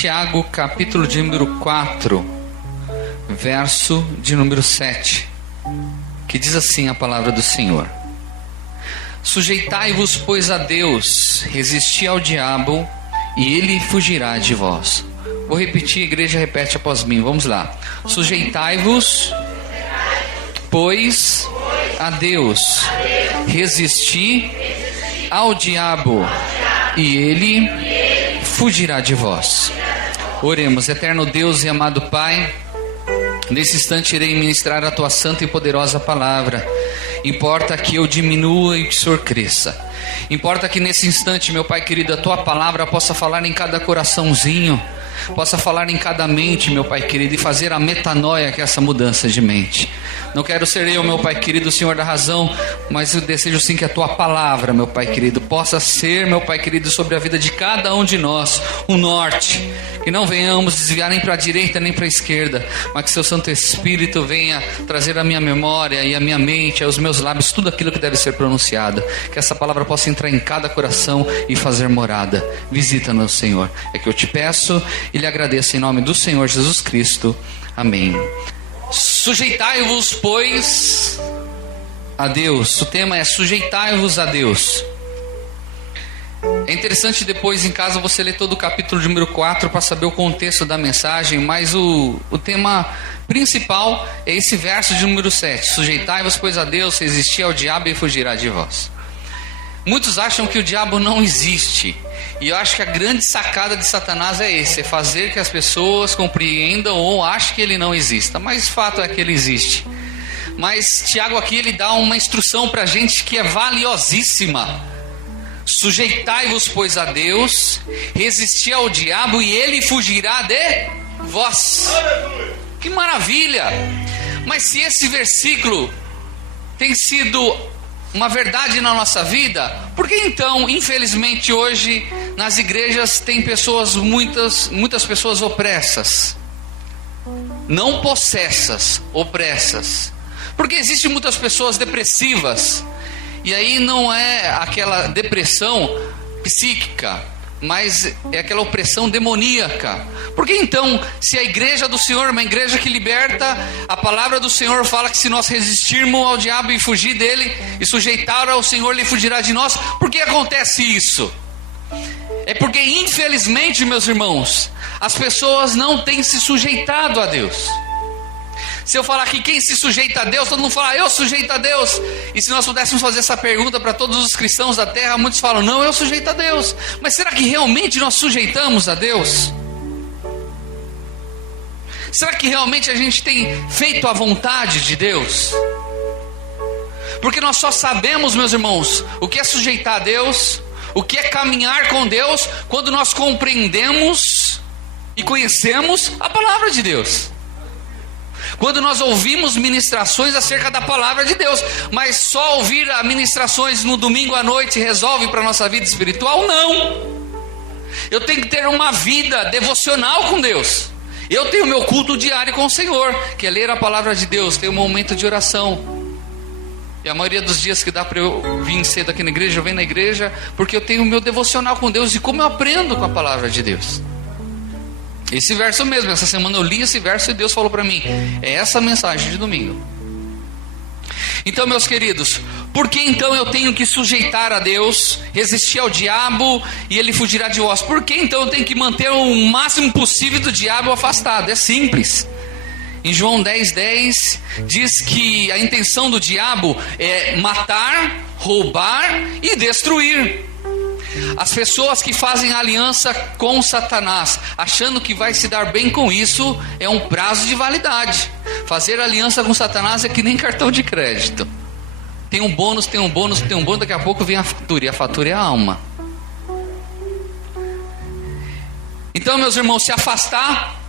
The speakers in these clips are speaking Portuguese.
Tiago, capítulo de número 4, verso de número 7, que diz assim a palavra do Senhor: Sujeitai-vos, pois, a Deus, resisti ao diabo, e ele fugirá de vós. Vou repetir, a igreja repete após mim, vamos lá. Sujeitai-vos, pois, a Deus, resisti ao diabo, e ele fugirá de vós. Oremos. Eterno Deus e amado Pai, nesse instante irei ministrar a tua santa e poderosa palavra. Importa que eu diminua e que o Senhor cresça. Importa que nesse instante, meu Pai querido, a tua palavra possa falar em cada coraçãozinho, possa falar em cada mente, meu Pai querido, e fazer a metanoia, que é essa mudança de mente. Não quero ser eu, meu Pai querido, o Senhor da razão, mas eu desejo sim que a tua palavra, meu Pai querido, possa ser, meu Pai querido, sobre a vida de cada um de nós, o norte. Que não venhamos desviar nem para a direita nem para a esquerda, mas que seu Santo Espírito venha trazer à minha memória e à minha mente, aos meus lábios, tudo aquilo que deve ser pronunciado. Que essa palavra possa entrar em cada coração e fazer morada. Visita-nos, Senhor. É que eu te peço e lhe agradeço em nome do Senhor Jesus Cristo. Amém. Sujeitai-vos, pois, a Deus. O tema é sujeitai-vos a Deus. É interessante depois em casa você ler todo o capítulo de número 4 para saber o contexto da mensagem, mas o tema principal é esse verso de número 7. Sujeitai-vos, pois, a Deus, resistir ao diabo e fugirá de vós. Muitos acham que o diabo não existe. E eu acho que a grande sacada de Satanás é esse: é fazer que as pessoas compreendam ou achem que ele não exista. Mas o fato é que ele existe. Mas Tiago aqui ele dá uma instrução para a gente que é valiosíssima. Sujeitai-vos, pois, a Deus, resisti ao diabo e ele fugirá de vós. Que maravilha! Mas se esse versículo tem sido uma verdade na nossa vida, por que então, infelizmente hoje, nas igrejas tem pessoas, muitas pessoas opressas? Não possessas, opressas. Porque existem muitas pessoas depressivas. E aí não é aquela depressão psíquica, mas é aquela opressão demoníaca. Porque então, se a igreja do Senhor é uma igreja que liberta, a palavra do Senhor fala que se nós resistirmos ao diabo e fugir dele, e sujeitar ao Senhor, ele fugirá de nós. Por que acontece isso? É porque infelizmente, meus irmãos, as pessoas não têm se sujeitado a Deus. Se eu falar que quem se sujeita a Deus, todo mundo fala, eu sujeito a Deus. E se nós pudéssemos fazer essa pergunta para todos os cristãos da terra, muitos falam, não, eu sujeito a Deus. Mas será que realmente nós sujeitamos a Deus? Será que realmente a gente tem feito a vontade de Deus? Porque nós só sabemos, meus irmãos, o que é sujeitar a Deus, o que é caminhar com Deus, quando nós compreendemos e conhecemos a palavra de Deus. Quando nós ouvimos ministrações acerca da palavra de Deus. Mas só ouvir ministrações no domingo à noite resolve para a nossa vida espiritual? Não. Eu tenho que ter uma vida devocional com Deus. Eu tenho meu culto diário com o Senhor, que é ler a palavra de Deus, ter um momento de oração. E a maioria dos dias que dá para eu vir cedo aqui na igreja, eu venho na igreja, porque eu tenho o meu devocional com Deus e como eu aprendo com a palavra de Deus. Esse verso mesmo, essa semana eu li esse verso e Deus falou para mim, é essa a mensagem de domingo. Então, meus queridos, por que então eu tenho que sujeitar a Deus, resistir ao diabo e ele fugirá de vós? Por que então eu tenho que manter o máximo possível do diabo afastado? É simples. Em João 10:10 diz que a intenção do diabo é matar, roubar e destruir. As pessoas que fazem aliança com Satanás, achando que vai se dar bem com isso, é um prazo de validade. Fazer aliança com Satanás é que nem cartão de crédito. Tem um bônus, daqui a pouco vem a fatura, e a fatura é a alma. Então, meus irmãos, se afastar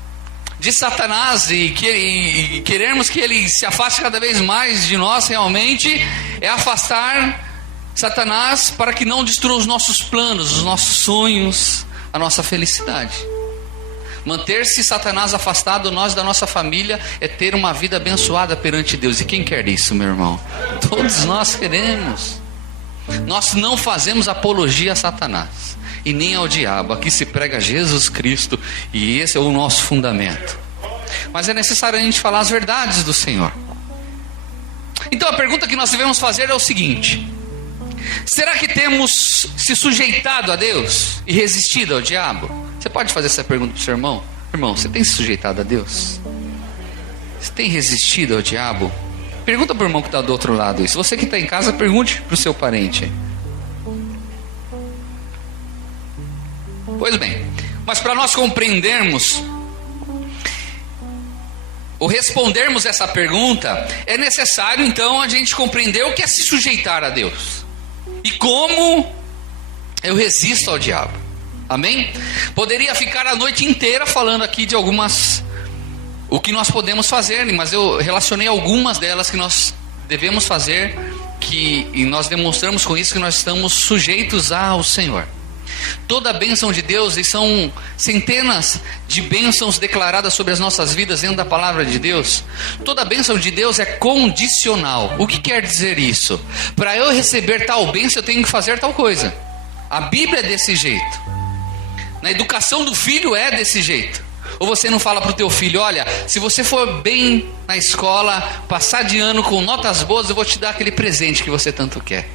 de Satanás e querermos que ele se afaste cada vez mais de nós, realmente, é afastar Satanás para que não destrua os nossos planos, os nossos sonhos, a nossa felicidade. Manter-se Satanás afastado, nós da nossa família, é ter uma vida abençoada perante Deus. E quem quer isso, meu irmão? Todos nós queremos. Nós não fazemos apologia a Satanás. e nem ao diabo. Aqui se prega Jesus Cristo e esse é o nosso fundamento. Mas é necessário a gente falar as verdades do Senhor. Então a pergunta que nós devemos fazer é o seguinte: será que temos se sujeitado a Deus e resistido ao diabo? Você pode fazer essa pergunta para o seu irmão? Irmão, você tem se sujeitado a Deus? Você tem resistido ao diabo? Pergunta para o irmão que está do outro lado isso. Você que está em casa, pergunte para o seu parente. Pois bem, mas para nós compreendermos ou respondermos essa pergunta, é necessário então a gente compreender o que é se sujeitar a Deus e como eu resisto ao diabo. Amém? Poderia ficar a noite inteira falando aqui de algumas, o que nós podemos fazer, mas eu relacionei algumas delas que nós devemos fazer, e nós demonstramos com isso que nós estamos sujeitos ao Senhor. Toda a bênção de Deus, e são centenas de bênçãos declaradas sobre as nossas vidas dentro da palavra de Deus. Toda a bênção de Deus é condicional. O que quer dizer isso? Para eu receber tal bênção eu tenho que fazer tal coisa. A Bíblia é desse jeito. Na educação do filho é desse jeito. Ou você não fala para o teu filho: olha, se você for bem na escola, passar de ano com notas boas, eu vou te dar aquele presente que você tanto quer.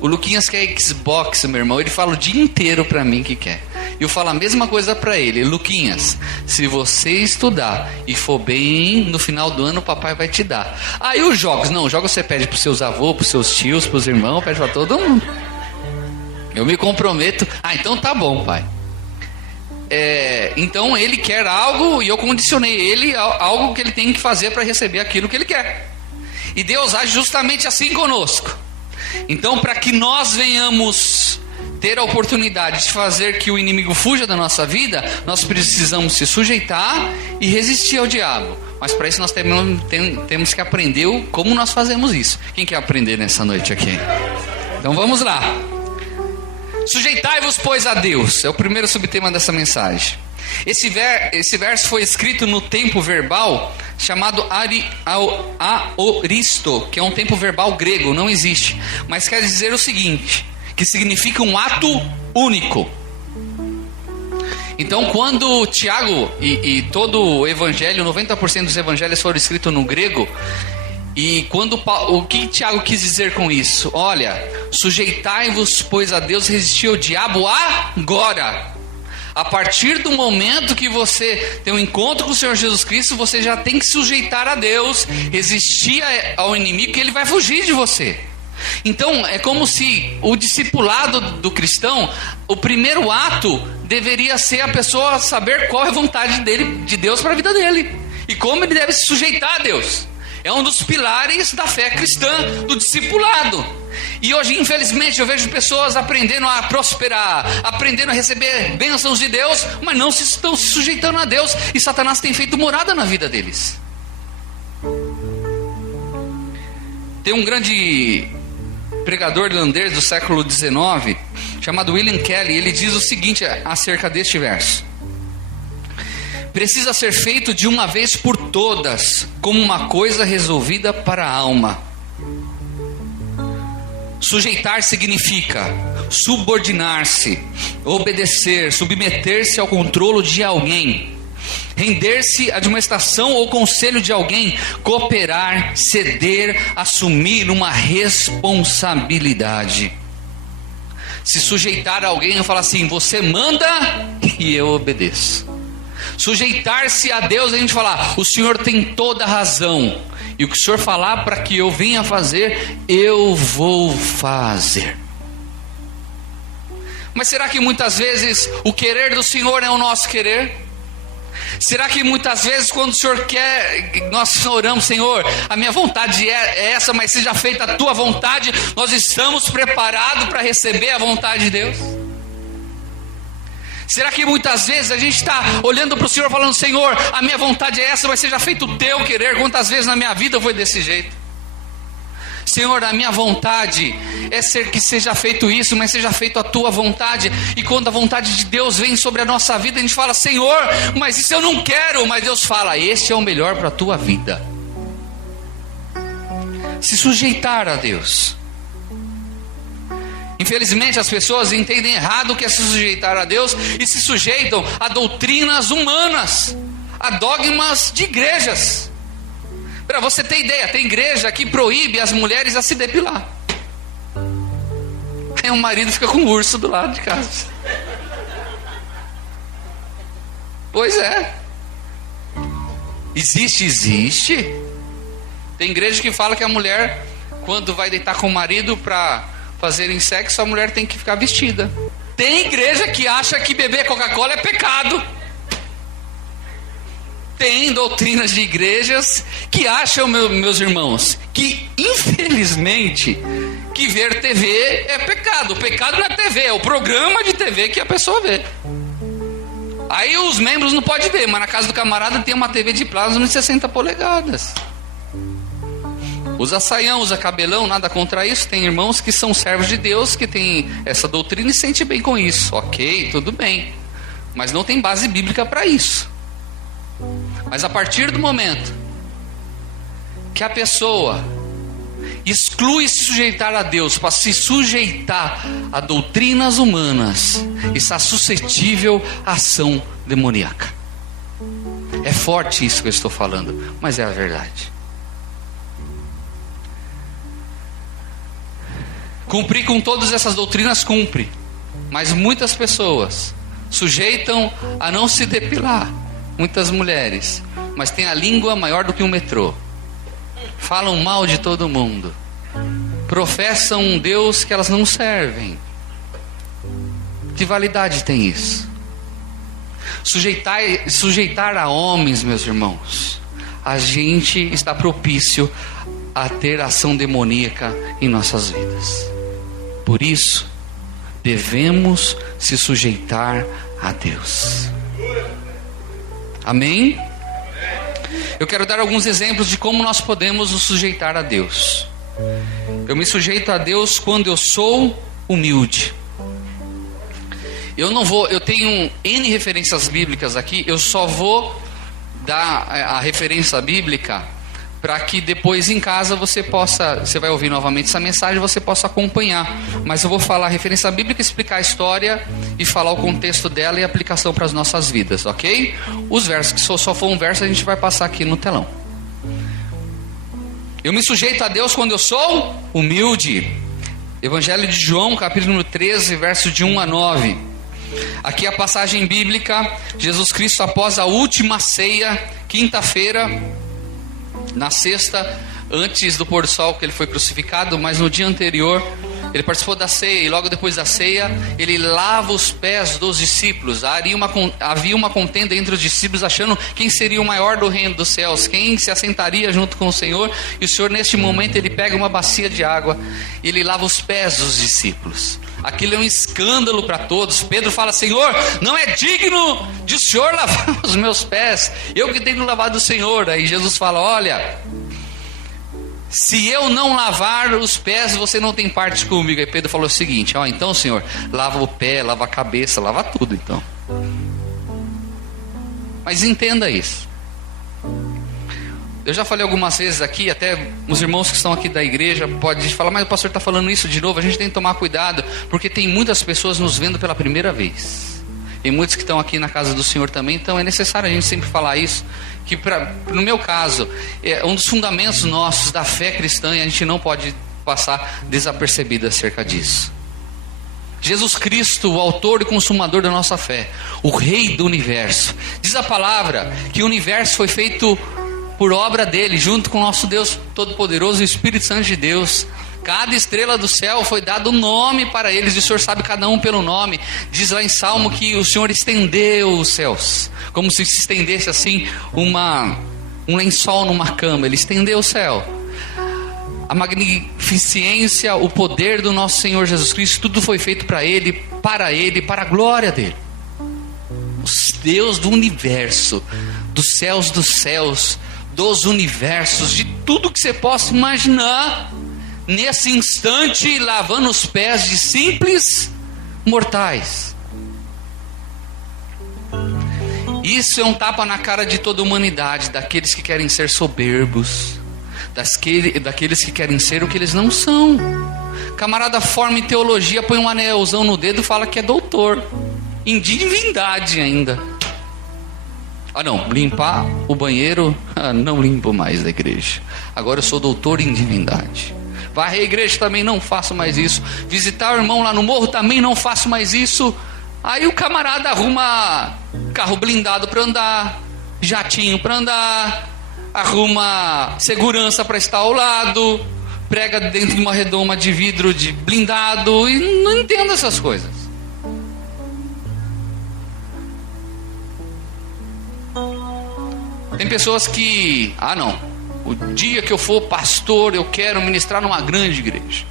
O Luquinhas quer Xbox, meu irmão. Ele fala o dia inteiro para mim que quer. E eu falo a mesma coisa para ele: Luquinhas, se você estudar e for bem, no final do ano o papai vai te dar. Aí os jogos, não, os jogos você pede para os seus avôs, para os seus tios, para os irmãos, pede para todo mundo. Eu me comprometo. Então tá bom, pai. Então ele quer algo e eu condicionei ele a algo que ele tem que fazer para receber aquilo que ele quer. E Deus age justamente assim conosco. Então, para que nós venhamos ter a oportunidade de fazer que o inimigo fuja da nossa vida, nós precisamos se sujeitar e resistir ao diabo. Mas para isso nós temos que aprender como nós fazemos isso. Quem quer aprender nessa noite aqui? Então vamos lá. Sujeitai-vos, pois, a Deus. É o primeiro subtema dessa mensagem. Esse verso foi escrito no tempo verbal chamado aoristo, que é um tempo verbal grego, não existe, mas quer dizer o seguinte, que significa um ato único. Então quando Tiago e todo o evangelho, 90% dos evangelhos foram escritos no grego, e o que Tiago quis dizer com isso? Olha, sujeitai-vos, pois, a Deus, resistir ao diabo agora. A partir do momento que você tem um encontro com o Senhor Jesus Cristo, você já tem que sujeitar a Deus, resistir ao inimigo, que ele vai fugir de você. Então é como se o discipulado do cristão, o primeiro ato deveria ser a pessoa saber qual é a vontade de Deus para a vida dele e como ele deve se sujeitar a Deus. É um dos pilares da fé cristã, do discipulado. E hoje, infelizmente, eu vejo pessoas aprendendo a prosperar, aprendendo a receber bênçãos de Deus, mas não estão se sujeitando a Deus, e Satanás tem feito morada na vida deles. Tem um grande pregador irlandês do século XIX, chamado William Kelly. Ele diz o seguinte acerca deste verso: precisa ser feito de uma vez por todas, como uma coisa resolvida para a alma. Sujeitar significa subordinar-se, obedecer, submeter-se ao controle de alguém, render-se à admoestação ou conselho de alguém, cooperar, ceder, assumir uma responsabilidade. Se sujeitar a alguém, eu falo assim: você manda e eu obedeço. Sujeitar-se a Deus, a gente fala: o Senhor tem toda a razão, e o que o Senhor falar para que eu venha fazer, eu vou fazer. Mas será que muitas vezes o querer do Senhor é o nosso querer? Será que muitas vezes quando o Senhor quer, nós oramos: Senhor, a minha vontade é essa, mas seja feita a tua vontade, nós estamos preparados para receber a vontade de Deus? Será que muitas vezes a gente está olhando para o Senhor falando: Senhor, a minha vontade é essa, mas seja feito o teu querer? Quantas vezes na minha vida foi desse jeito? Senhor, a minha vontade é que seja feito isso, mas seja feito a tua vontade. E quando a vontade de Deus vem sobre a nossa vida, a gente fala: Senhor, mas isso eu não quero. Mas Deus fala: este é o melhor para a tua vida. Se sujeitar a Deus. Infelizmente as pessoas entendem errado o que é se sujeitar a Deus e se sujeitam a doutrinas humanas, a dogmas de igrejas. Para você ter ideia, tem igreja que proíbe as mulheres a se depilar. Aí o marido fica com um urso do lado de casa. Pois é. Existe. Tem igreja que fala que a mulher, quando vai deitar com o marido para fazerem sexo, a mulher tem que ficar vestida. Tem igreja que acha que beber Coca-Cola é pecado. Tem doutrinas de igrejas que acham, meus irmãos, que infelizmente que ver TV é pecado. O pecado não é TV, é o programa de TV que a pessoa vê. Aí os membros não podem ver, mas na casa do camarada tem uma TV de plasma de 60 polegadas. Usa saião, usa cabelão, nada contra isso. Tem irmãos que são servos de Deus, que tem essa doutrina e sente bem com isso. Ok, tudo bem. Mas não tem base bíblica para isso. Mas a partir do momento que a pessoa exclui se sujeitar a Deus para se sujeitar a doutrinas humanas, está suscetível à ação demoníaca. É forte isso que eu estou falando, mas é a verdade. Cumprir com todas essas doutrinas, cumpre. Mas muitas pessoas sujeitam a não se depilar. Muitas mulheres, mas tem a língua maior do que um metrô. Falam mal de todo mundo. Professam um Deus que elas não servem. Que validade tem isso? Sujeitar a homens, meus irmãos, a gente está propício a ter ação demoníaca em nossas vidas. Por isso, devemos se sujeitar a Deus. Amém? Eu quero dar alguns exemplos de como nós podemos nos sujeitar a Deus. Eu me sujeito a Deus quando eu sou humilde. Eu tenho N referências bíblicas aqui, eu só vou dar a referência bíblica para que depois em casa você vai ouvir novamente essa mensagem, você possa acompanhar. Mas eu vou falar a referência bíblica, explicar a história e falar o contexto dela e a aplicação para as nossas vidas, ok? Os versos, que só for um verso, a gente vai passar aqui no telão. Eu me sujeito a Deus quando eu sou humilde. Evangelho de João, capítulo 13, verso de 1 a 9. Aqui a passagem bíblica, Jesus Cristo após a última ceia, quinta-feira, na sexta, antes do pôr do sol que ele foi crucificado, mas no dia anterior, ele participou da ceia, e logo depois da ceia, ele lava os pés dos discípulos. Havia uma contenda entre os discípulos, achando quem seria o maior do reino dos céus, quem se assentaria junto com o Senhor. E o Senhor, neste momento, ele pega uma bacia de água, e ele lava os pés dos discípulos. Aquilo é um escândalo para todos. Pedro fala: Senhor, não é digno de o Senhor lavar os meus pés, eu que tenho lavado o Senhor. Aí Jesus fala: olha, se eu não lavar os pés, você não tem parte comigo. Aí Pedro falou o seguinte: então, Senhor, lava o pé, lava a cabeça, lava tudo então. Mas entenda isso. Eu já falei algumas vezes aqui, até os irmãos que estão aqui da igreja podem falar: mas o pastor está falando isso de novo. A gente tem que tomar cuidado, porque tem muitas pessoas nos vendo pela primeira vez, e muitos que estão aqui na casa do Senhor também. Então é necessário a gente sempre falar isso, que no meu caso, é um dos fundamentos nossos da fé cristã, e a gente não pode passar desapercebido acerca disso. Jesus Cristo, o autor e consumador da nossa fé, o Rei do universo. Diz a palavra que o universo foi feito por obra dele, junto com o nosso Deus Todo-Poderoso e o Espírito Santo de Deus. Cada estrela do céu foi dado um nome para eles, e o Senhor sabe cada um pelo nome. Diz lá em Salmo que o Senhor estendeu os céus, como se estendesse assim um lençol numa cama. Ele estendeu o céu. A magnificência, o poder do nosso Senhor Jesus Cristo, tudo foi feito para Ele, para a glória dele. O Deus do universo, dos céus, dos universos, de tudo que você possa imaginar, nesse instante lavando os pés de simples mortais. Isso é um tapa na cara de toda a humanidade, daqueles que querem ser soberbos, daqueles que querem ser o que eles não são. Camarada forma em teologia, põe um anelzão no dedo e fala que é doutor. Em divindade ainda. Ah não, limpar o banheiro, não limpo mais da igreja. Agora eu sou doutor em divindade. Varrer a igreja também não faço mais isso. Visitar o irmão lá no morro também não faço mais isso. Aí o camarada arruma carro blindado para andar, jatinho para andar, arruma segurança para estar ao lado, prega dentro de uma redoma de vidro de blindado, e não entendo essas coisas. Tem pessoas que, não, o dia que eu for pastor, eu quero ministrar numa grande igreja,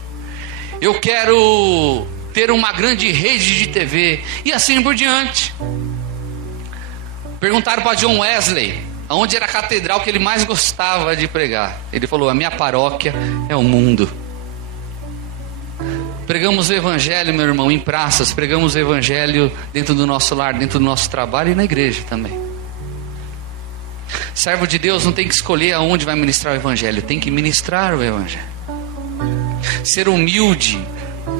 eu quero ter uma grande rede de TV, e assim por diante. Perguntaram para John Wesley aonde era a catedral que ele mais gostava de pregar. Ele falou: a minha paróquia é o mundo. Pregamos o evangelho, meu irmão, em praças, pregamos o evangelho dentro do nosso lar, dentro do nosso trabalho e na igreja também. Servo de Deus não tem que escolher aonde vai ministrar o evangelho, tem que ministrar o evangelho. Ser humilde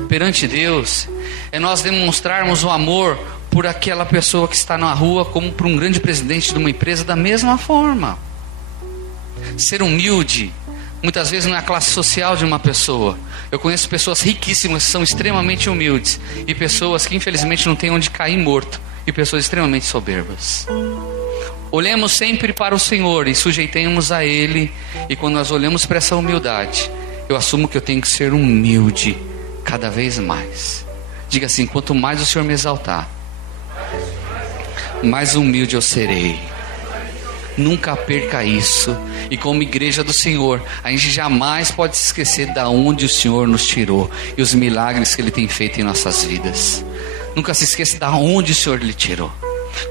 perante Deus é nós demonstrarmos o amor por aquela pessoa que está na rua, como por um grande presidente de uma empresa, da mesma forma. Ser humilde muitas vezes não é a classe social de uma pessoa. Eu conheço pessoas riquíssimas que são extremamente humildes, e pessoas que infelizmente não têm onde cair morto, e pessoas extremamente soberbas. Olhemos sempre para o Senhor e sujeitemos a Ele. E quando nós olhamos para essa humildade, eu assumo que eu tenho que ser humilde cada vez mais. Diga assim: quanto mais o Senhor me exaltar, mais humilde eu serei. Nunca perca isso. E como igreja do Senhor, a gente jamais pode se esquecer de onde o Senhor nos tirou e os milagres que Ele tem feito em nossas vidas. Nunca se esqueça de onde o Senhor lhe tirou.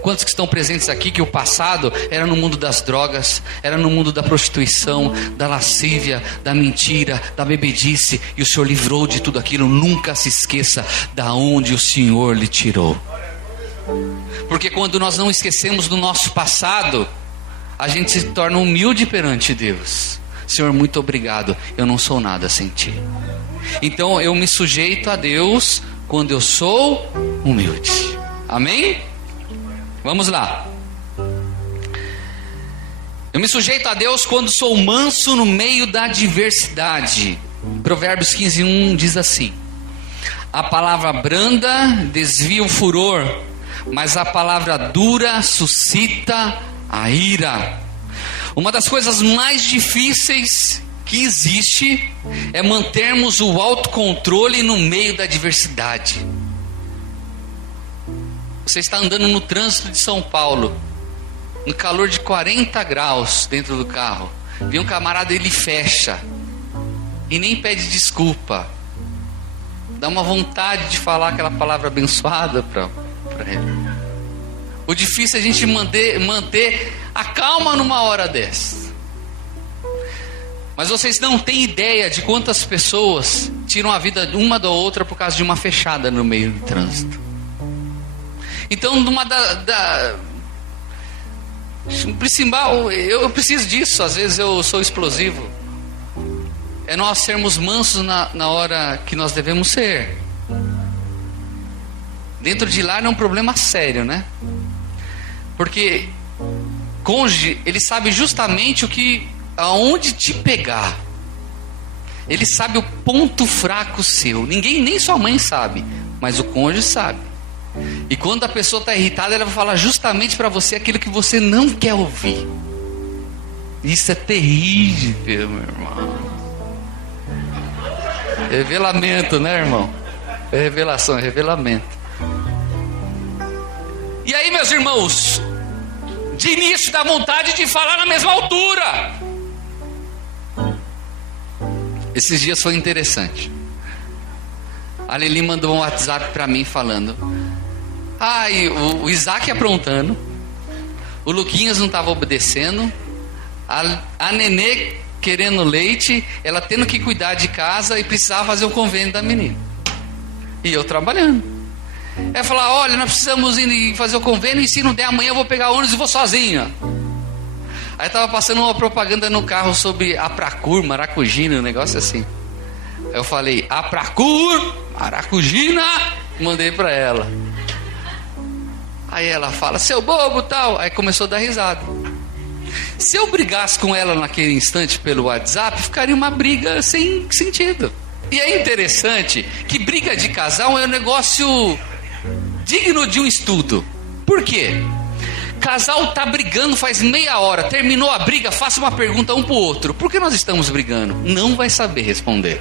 Quantos que estão presentes aqui que o passado era no mundo das drogas, era no mundo da prostituição, da lascívia, da mentira, da bebedice, e o Senhor livrou de tudo aquilo? Nunca se esqueça da onde o Senhor lhe tirou. Porque quando nós não esquecemos do nosso passado, a gente se torna humilde perante Deus. Senhor, muito obrigado, eu não sou nada sem Ti. Então eu me sujeito a Deus quando eu sou humilde. Amém? Vamos lá. Eu me sujeito a Deus quando sou manso no meio da adversidade. Provérbios 15:1 diz assim: a palavra branda desvia o furor, mas a palavra dura suscita a ira. Uma das coisas mais difíceis que existe é mantermos o autocontrole no meio da adversidade. Você está andando no trânsito de São Paulo, no calor de 40 graus dentro do carro. Vem um camarada, ele fecha e nem pede desculpa. Dá uma vontade de falar aquela palavra abençoada para ele. O difícil é a gente manter a calma numa hora dessa. Mas vocês não têm ideia de quantas pessoas tiram a vida uma da outra por causa de uma fechada no meio do trânsito. Então, eu preciso disso. Às vezes eu sou explosivo. É nós sermos mansos na hora que nós devemos ser. Dentro de lá é um problema sério, né? Porque cônjuge, ele sabe justamente aonde te pegar. Ele sabe o ponto fraco seu. Ninguém, nem sua mãe sabe, mas o cônjuge sabe. E quando a pessoa está irritada, ela vai falar justamente para você aquilo que você não quer ouvir. Isso é terrível, meu irmão. Revelamento, né, irmão? É revelação, é revelamento. E aí, meus irmãos, de início dá vontade de falar na mesma altura. Esses dias foi interessante. A Lili mandou um WhatsApp para mim falando: o Isaac aprontando, o Luquinhas não estava obedecendo, a Nenê querendo leite, ela tendo que cuidar de casa e precisava fazer o convênio da menina. E eu trabalhando. Ela falou: olha, nós precisamos ir fazer o convênio, e se não der amanhã eu vou pegar ônibus e vou sozinha. Aí estava passando uma propaganda no carro sobre a Apracur, Maracujina, um negócio assim. Aí eu falei, Maracujina, mandei para ela. Aí ela fala, seu bobo, tal. Aí começou a dar risada. Se eu brigasse com ela naquele instante pelo WhatsApp, ficaria uma briga sem sentido. E é interessante que briga de casal é um negócio digno de um estudo. Por quê? Casal tá brigando faz meia hora, terminou a briga, faça uma pergunta um pro outro. Por que nós estamos brigando? Não vai saber responder.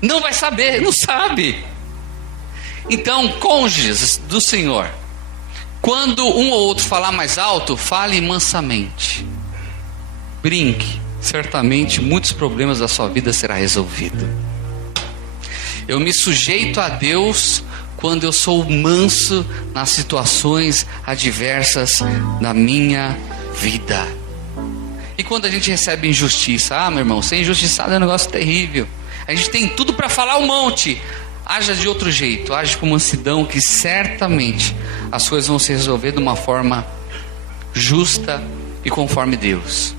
Não vai saber, não sabe. Então, cônjuges do Senhor, quando um ou outro falar mais alto, fale mansamente. Brinque, certamente muitos problemas da sua vida serão resolvidos. Eu me sujeito a Deus quando eu sou manso nas situações adversas da minha vida. E quando a gente recebe injustiça, meu irmão, ser injustiçado é um negócio terrível. A gente tem tudo para falar um monte. Haja de outro jeito, age com mansidão, que certamente as coisas vão se resolver de uma forma justa e conforme Deus.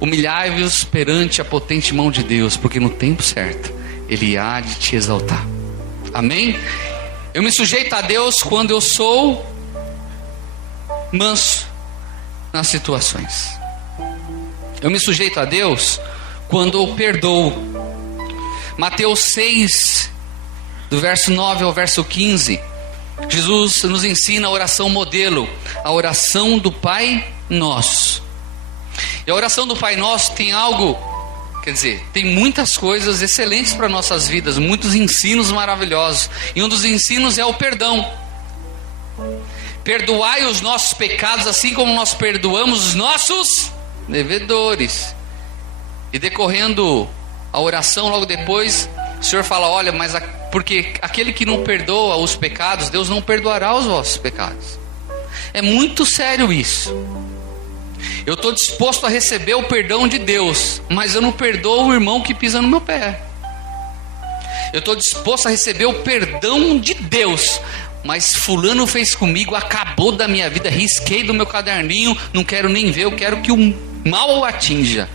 Humilhai-vos perante a potente mão de Deus, porque no tempo certo Ele há de te exaltar. Amém? Eu me sujeito a Deus quando eu sou manso nas situações. Eu me sujeito a Deus quando eu perdoo. Mateus 6, do verso 9 ao verso 15, Jesus nos ensina a oração modelo, a oração do Pai Nosso. E a oração do Pai Nosso tem algo, quer dizer, tem muitas coisas excelentes para nossas vidas, muitos ensinos maravilhosos. E um dos ensinos é o perdão. Perdoai os nossos pecados, assim como nós perdoamos os nossos devedores. E decorrendo a oração, logo depois, o Senhor fala, olha, mas porque aquele que não perdoa os pecados, Deus não perdoará os vossos pecados. É muito sério isso. Eu estou disposto a receber o perdão de Deus, mas eu não perdoo o irmão que pisa no meu pé. Eu estou disposto a receber o perdão de Deus, mas fulano fez comigo, acabou da minha vida, risquei do meu caderninho, não quero nem ver, eu quero que o mal o atinja.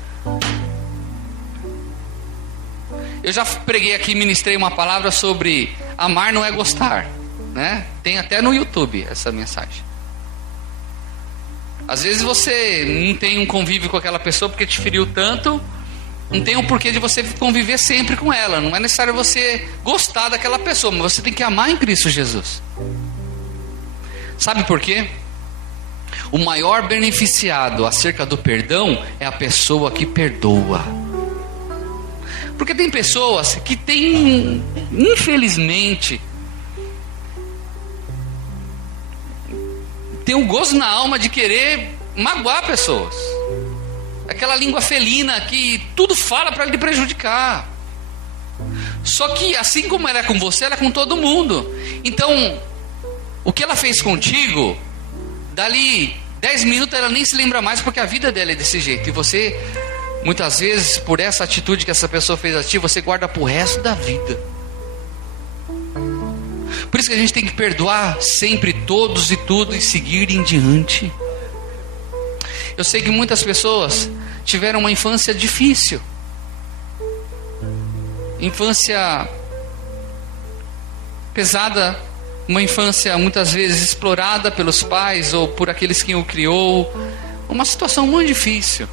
Eu já preguei aqui, ministrei uma palavra sobre amar não é gostar, né? Tem até no YouTube essa mensagem. Às vezes você não tem um convívio com aquela pessoa porque te feriu tanto, não tem um porquê de você conviver sempre com ela. Não é necessário você gostar daquela pessoa, mas você tem que amar em Cristo Jesus. Sabe por quê? O maior beneficiado acerca do perdão é a pessoa que perdoa. Porque tem pessoas que têm, infelizmente, tem um gozo na alma de querer magoar pessoas. Aquela língua felina que tudo fala para lhe prejudicar. Só que assim como ela é com você, ela é com todo mundo. Então, o que ela fez contigo, dali 10 minutos ela nem se lembra mais, porque a vida dela é desse jeito. E você, muitas vezes, por essa atitude que essa pessoa fez a ti, você guarda pro resto da vida. Por isso que a gente tem que perdoar sempre todos e tudo e seguir em diante. Eu sei que muitas pessoas tiveram uma infância difícil. Infância pesada, uma infância muitas vezes explorada pelos pais ou por aqueles que o criou. Uma situação muito difícil.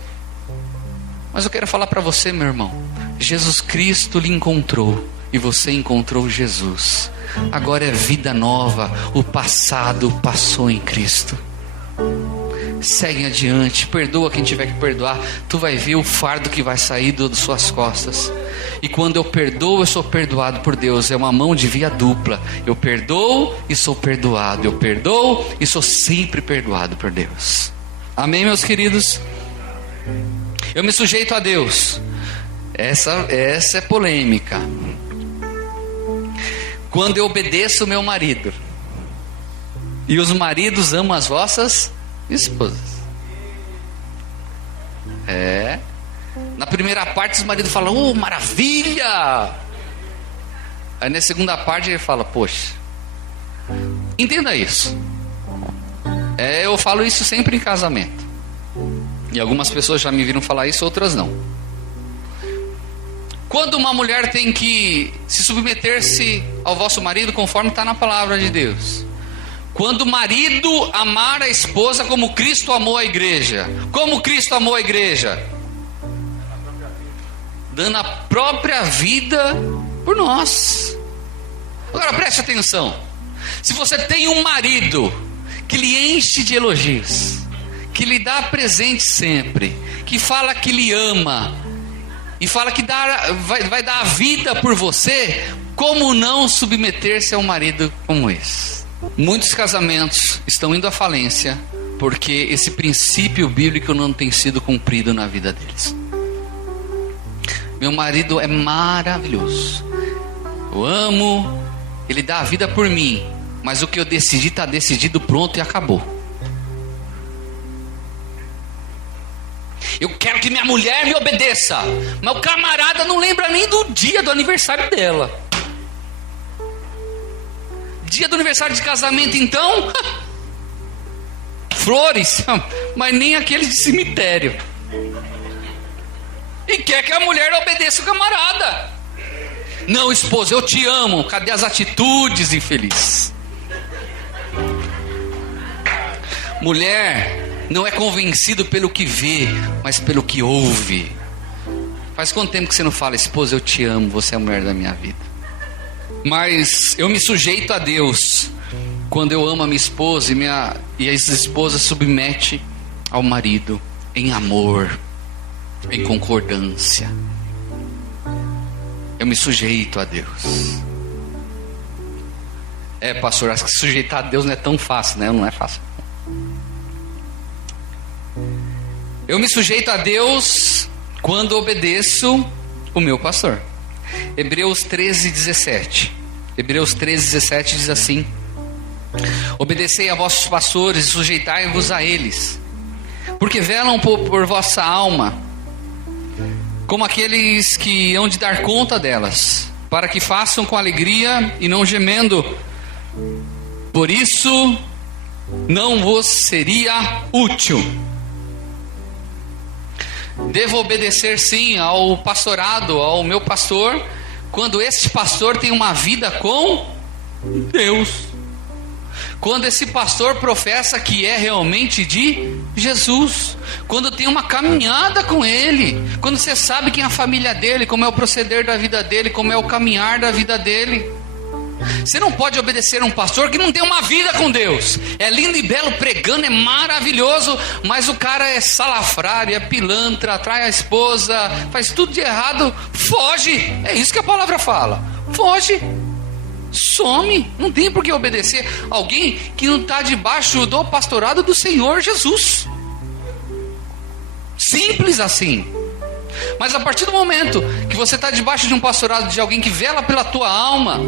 Mas eu quero falar para você, meu irmão, Jesus Cristo lhe encontrou e você encontrou Jesus. Agora é vida nova, o passado passou em Cristo. Segue adiante, perdoa quem tiver que perdoar. Tu vai ver o fardo que vai sair das suas costas. E quando eu perdoo, eu sou perdoado por Deus. É uma mão de via dupla. Eu perdoo e sou perdoado. Eu perdoo e sou sempre perdoado por Deus. Amém, meus queridos? Eu me sujeito a Deus. Essa é polêmica. Quando eu obedeço o meu marido. E os maridos amam as vossas esposas. Na primeira parte os maridos falam, oh, maravilha. Aí na segunda parte ele fala, poxa. Entenda isso. Eu falo isso sempre em casamento. E algumas pessoas já me viram falar isso, outras não. Quando uma mulher tem que se submeter-se ao vosso marido conforme está na palavra de Deus. Quando o marido amar a esposa como Cristo amou a igreja. Como Cristo amou a igreja? Dando a própria vida por nós. Agora preste atenção. Se você tem um marido que lhe enche de elogios, que lhe dá presente sempre, que fala que lhe ama, e fala que vai dar a vida por você, como não submeter-se a um marido como esse? Muitos casamentos estão indo à falência porque esse princípio bíblico não tem sido cumprido na vida deles. Meu marido é maravilhoso, eu amo, ele dá a vida por mim, mas o que eu decidi está decidido, pronto e acabou. Eu quero que minha mulher me obedeça, mas o camarada não lembra nem do dia do aniversário dela. Dia do aniversário de casamento, então, flores, mas nem aqueles de cemitério. E quer que a mulher obedeça o camarada. Não, esposa, eu te amo. Cadê as atitudes, infeliz? Mulher não é convencido pelo que vê, mas pelo que ouve. Faz quanto tempo que você não fala, esposa, eu te amo, você é a mulher da minha vida? Mas eu me sujeito a Deus quando eu amo a minha esposa e a esposa submete ao marido em amor, em concordância. Eu me sujeito a Deus. Pastor, acho que sujeitar a Deus não é tão fácil, né? Não é fácil. Eu me sujeito a Deus quando obedeço o meu pastor. Hebreus 13:17. Hebreus 13:17 diz assim: obedecei a vossos pastores e sujeitai-vos a eles, porque velam por vossa alma, como aqueles que hão de dar conta delas, para que façam com alegria e não gemendo. Por isso não vos seria útil. Devo obedecer sim ao pastorado, ao meu pastor, quando este pastor tem uma vida com Deus, quando esse pastor professa que é realmente de Jesus, quando tem uma caminhada com ele, quando você sabe quem é a família dele, como é o proceder da vida dele, como é o caminhar da vida dele. Você não pode obedecer a um pastor que não tem uma vida com Deus. É lindo e belo pregando, é maravilhoso, mas o cara é salafrário, é pilantra, atrai a esposa, faz tudo de errado, foge. É isso que a palavra fala. Foge, some. Não tem por que obedecer alguém que não está debaixo do pastorado do Senhor Jesus. Simples assim. Mas a partir do momento que você está debaixo de um pastorado de alguém que vela pela tua alma,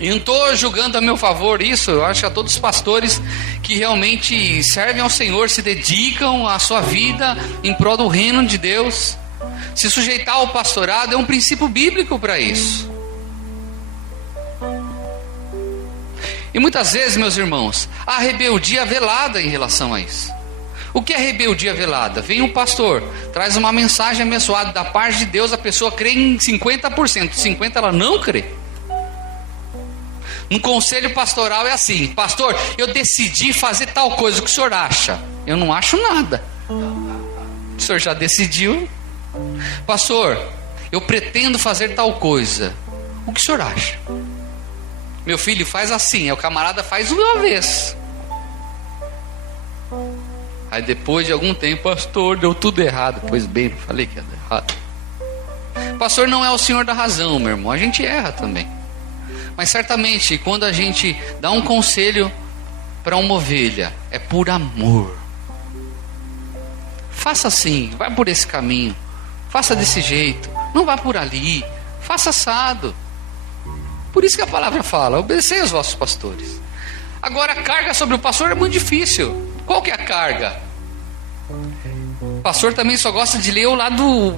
e não estou julgando a meu favor isso, eu acho que a todos os pastores que realmente servem ao Senhor, se dedicam à sua vida em prol do reino de Deus, se sujeitar ao pastorado é um princípio bíblico para isso. E muitas vezes, meus irmãos, há rebeldia velada em relação a isso. O que é rebeldia velada? Vem um pastor, traz uma mensagem abençoada da parte de Deus, a pessoa crê em 50%, 50% ela não crê. No conselho pastoral é assim: pastor, eu decidi fazer tal coisa, o que o senhor acha? Eu não acho nada. O senhor já decidiu? Pastor, eu pretendo fazer tal coisa, o que o senhor acha? Meu filho, faz assim. Aí o camarada faz uma vez. Aí depois de algum tempo, pastor, deu tudo errado. Pois bem, não falei que ia dar errado. Pastor não é o senhor da razão, meu irmão. A gente erra também. Mas certamente, quando a gente dá um conselho para uma ovelha, é por amor. Faça assim, vai por esse caminho, faça desse jeito, não vá por ali, faça assado. Por isso que a palavra fala: obedecei aos vossos pastores. Agora, a carga sobre o pastor é muito difícil. Qual que é a carga? O pastor também só gosta de ler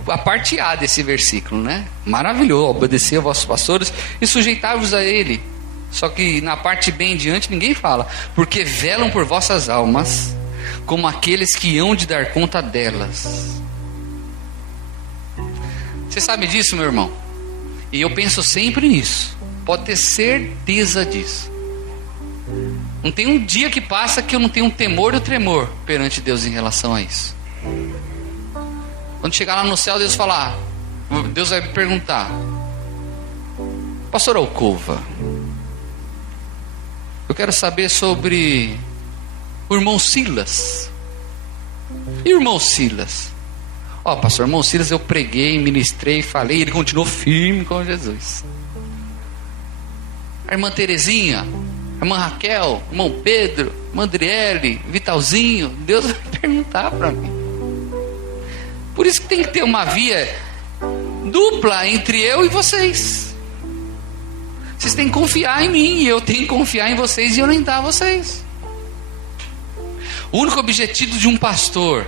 a parte A desse versículo, né? Maravilhoso, obedecer aos vossos pastores e sujeitar-vos a ele. Só que na parte B em diante ninguém fala: porque velam por vossas almas, como aqueles que hão de dar conta delas. Você sabe disso, meu irmão? E eu penso sempre nisso. Pode ter certeza disso. Não tem um dia que passa que eu não tenho um temor ou tremor perante Deus em relação a isso. Quando chegar lá no céu, Deus vai me perguntar: Pastor Alcova, eu quero saber sobre o irmão Silas. E o irmão Silas? Pastor, irmão Silas, eu preguei, ministrei, falei, ele continuou firme com Jesus. A irmã Terezinha, a irmã Raquel, o irmão Pedro, a irmã Adriele, Vitalzinho, Deus vai perguntar para mim. Por isso que tem que ter uma via dupla entre eu e vocês. Vocês têm que confiar em mim, e eu tenho que confiar em vocês e orientar vocês. O único objetivo de um pastor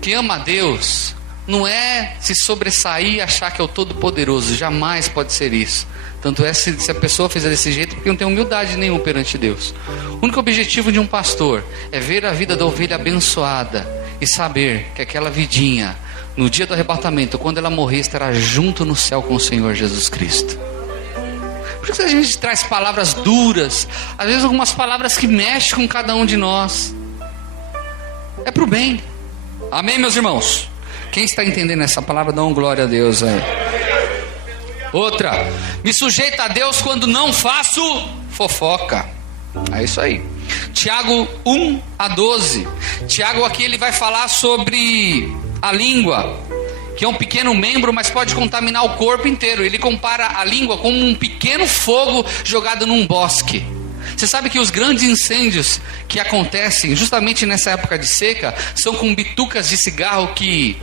que ama a Deus não é se sobressair e achar que é o todo-poderoso. Jamais pode ser isso. Tanto é se a pessoa fizer desse jeito, porque não tem humildade nenhuma perante Deus. O único objetivo de um pastor é ver a vida da ovelha abençoada e saber que aquela vidinha, no dia do arrebatamento, quando ela morrer, estará junto no céu com o Senhor Jesus Cristo. Por isso a gente traz palavras duras, às vezes algumas palavras que mexem com cada um de nós. É para o bem. Amém, meus irmãos? Quem está entendendo essa palavra, dá uma glória a Deus aí. Outra: me sujeito a Deus quando não faço fofoca. É isso aí. Tiago 1:12. Tiago aqui ele vai falar sobre a língua, que é um pequeno membro, mas pode contaminar o corpo inteiro. Ele compara a língua como um pequeno fogo jogado num bosque. Você sabe que os grandes incêndios que acontecem justamente nessa época de seca são com bitucas de cigarro que,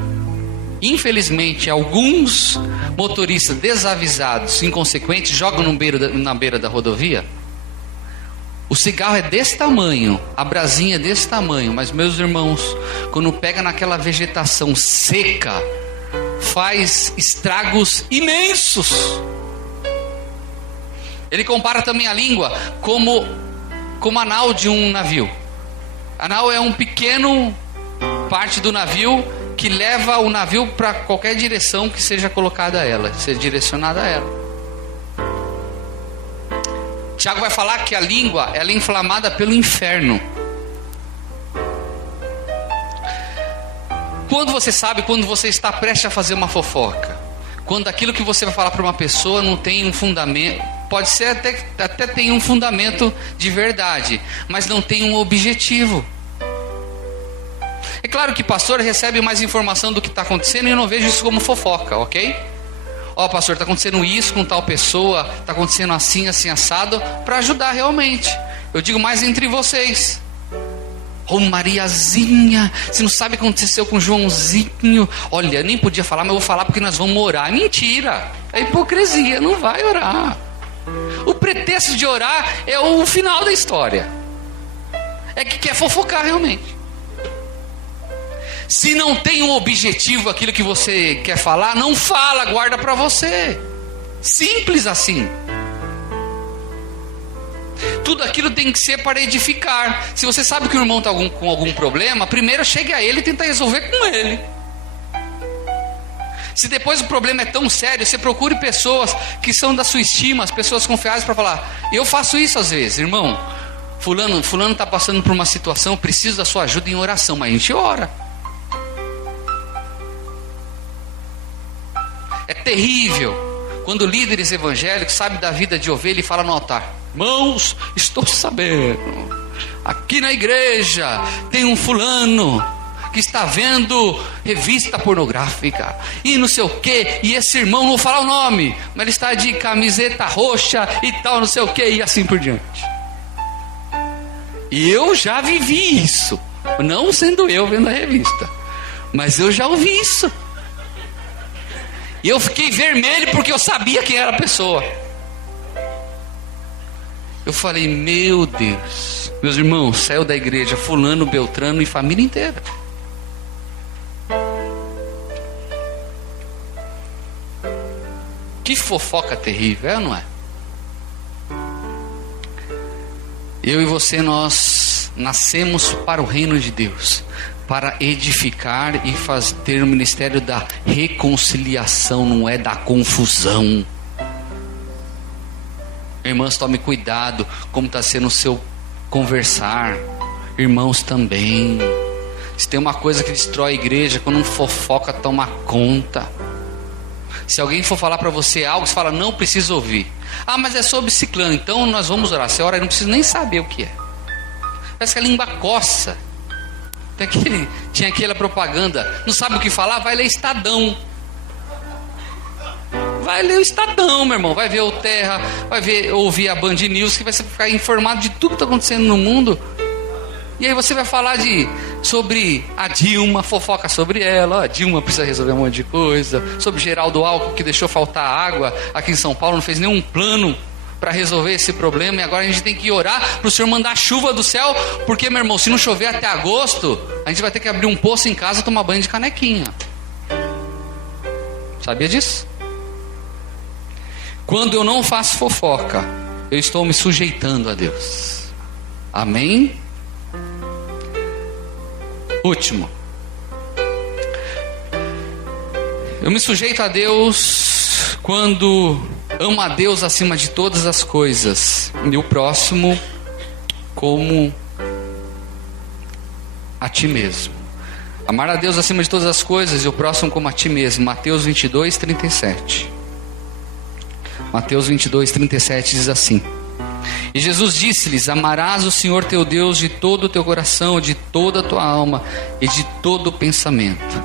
infelizmente, alguns motoristas desavisados, inconsequentes, jogam na beira da rodovia? O cigarro é desse tamanho, a brasinha é desse tamanho, mas, meus irmãos, quando pega naquela vegetação seca, faz estragos imensos. Ele compara também a língua como a nau de um navio. A nau é um pequeno parte do navio que leva o navio para qualquer direção que seja colocada a ela, seja direcionada a ela. Tiago vai falar que a língua ela é inflamada pelo inferno. Quando você sabe, quando você está prestes a fazer uma fofoca, quando aquilo que você vai falar para uma pessoa não tem um fundamento, pode ser até tem um fundamento de verdade, mas não tem um objetivo. É claro que pastor recebe mais informação do que está acontecendo, e eu não vejo isso como fofoca, ok? Pastor, está acontecendo isso com tal pessoa, está acontecendo assim, assim, assado, para ajudar realmente. Eu digo mais entre vocês. Mariazinha, você não sabe o que aconteceu com Joãozinho. Olha, eu nem podia falar, mas eu vou falar porque nós vamos orar. Mentira, é hipocrisia, não vai orar. O pretexto de orar é o final da história. É que quer fofocar realmente. Se não tem um objetivo aquilo que você quer falar, não fala, guarda para você. Simples assim. Tudo aquilo tem que ser para edificar. Se você sabe que o irmão está com algum problema, primeiro chegue a ele e tenta resolver com ele. Se depois o problema é tão sério, você procure pessoas que são da sua estima, as pessoas confiáveis, para falar: eu faço isso às vezes, irmão, fulano está passando por uma situação, preciso da sua ajuda em oração. Mas a gente ora. É terrível quando líderes evangélicos sabem da vida de ovelha e falam no altar: irmãos, estou sabendo, aqui na igreja tem um fulano que está vendo revista pornográfica e não sei o que, e esse irmão, não vou falar o nome, mas ele está de camiseta roxa e tal, não sei o que, e assim por diante. E eu já vivi isso, não sendo eu vendo a revista, mas eu já ouvi isso. E eu fiquei vermelho porque eu sabia quem era a pessoa. Eu falei: meu Deus, meus irmãos, saiu da igreja fulano, beltrano e família inteira. Que fofoca terrível, é ou não é? Eu e você, nós nascemos para o reino de Deus, para edificar e ter o ministério da reconciliação, não é da confusão. Irmãs, tome cuidado como está sendo o seu conversar. Irmãos também. Se tem uma coisa que destrói a igreja, quando um fofoca toma conta. Se alguém for falar para você algo, você fala, não preciso ouvir. Ah, mas é sobre ciclano, então nós vamos orar. Você ora e não precisa nem saber o que é. Parece que a língua coça. Tinha aquela propaganda, não sabe o que falar? Vai ler Estadão. Vai ler o Estadão, meu irmão. Vai ver o Terra, ouvir a Band News, que vai ficar informado de tudo que está acontecendo no mundo. E aí você vai falar sobre a Dilma, fofoca sobre ela. A Dilma precisa resolver um monte de coisa. Sobre Geraldo Alckmin, que deixou faltar água aqui em São Paulo, não fez nenhum plano para resolver esse problema. E agora a gente tem que orar para o Senhor mandar chuva do céu. Porque, meu irmão, se não chover até agosto, a gente vai ter que abrir um poço em casa e tomar banho de canequinha. Sabia disso? Quando eu não faço fofoca, eu estou me sujeitando a Deus. Amém? Último. Eu me sujeito a Deus quando amo a Deus acima de todas as coisas e o próximo como a ti mesmo. Amar a Deus acima de todas as coisas e o próximo como a ti mesmo. Mateus 22, 37. Mateus 22, 37 diz assim: e Jesus disse-lhes: amarás o Senhor teu Deus de todo o teu coração, de toda a tua alma e de todo o pensamento.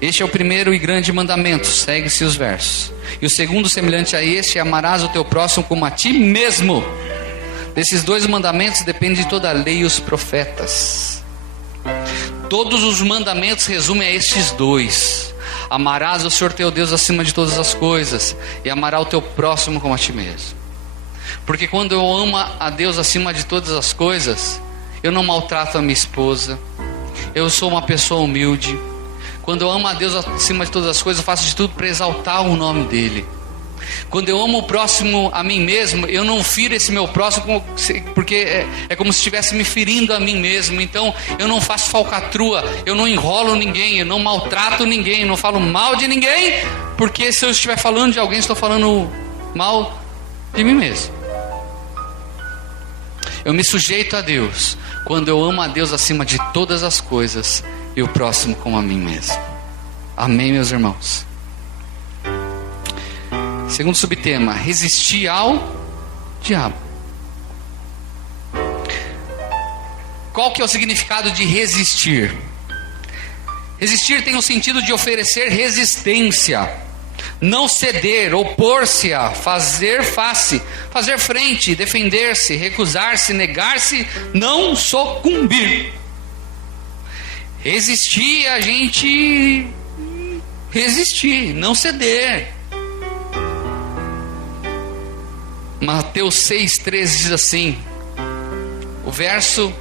Este é o primeiro e grande mandamento. Segue-se os versos. E o segundo, semelhante a este, é: amarás o teu próximo como a ti mesmo. Desses dois mandamentos depende de toda a lei e os profetas. Todos os mandamentos resumem a estes dois: amarás o Senhor teu Deus acima de todas as coisas, e amarás o teu próximo como a ti mesmo. Porque quando eu amo a Deus acima de todas as coisas, eu não maltrato a minha esposa, eu sou uma pessoa humilde. Quando eu amo a Deus acima de todas as coisas, eu faço de tudo para exaltar o nome dEle. Quando eu amo o próximo a mim mesmo, eu não firo esse meu próximo, porque é como se estivesse me ferindo a mim mesmo. Então eu não faço falcatrua, eu não enrolo ninguém, eu não maltrato ninguém, eu não falo mal de ninguém, porque se eu estiver falando de alguém, estou falando mal de mim mesmo. Eu me sujeito a Deus quando eu amo a Deus acima de todas as coisas e o próximo como a mim mesmo. Amém, meus irmãos? Segundo subtema: resistir ao diabo. Qual que é o significado de resistir? Resistir tem o sentido de oferecer resistência, não ceder, opor-se a, fazer face, fazer frente, defender-se, recusar-se, negar-se, não sucumbir. Resistir é a gente resistir, não ceder. Mateus 6,13 diz assim, o verso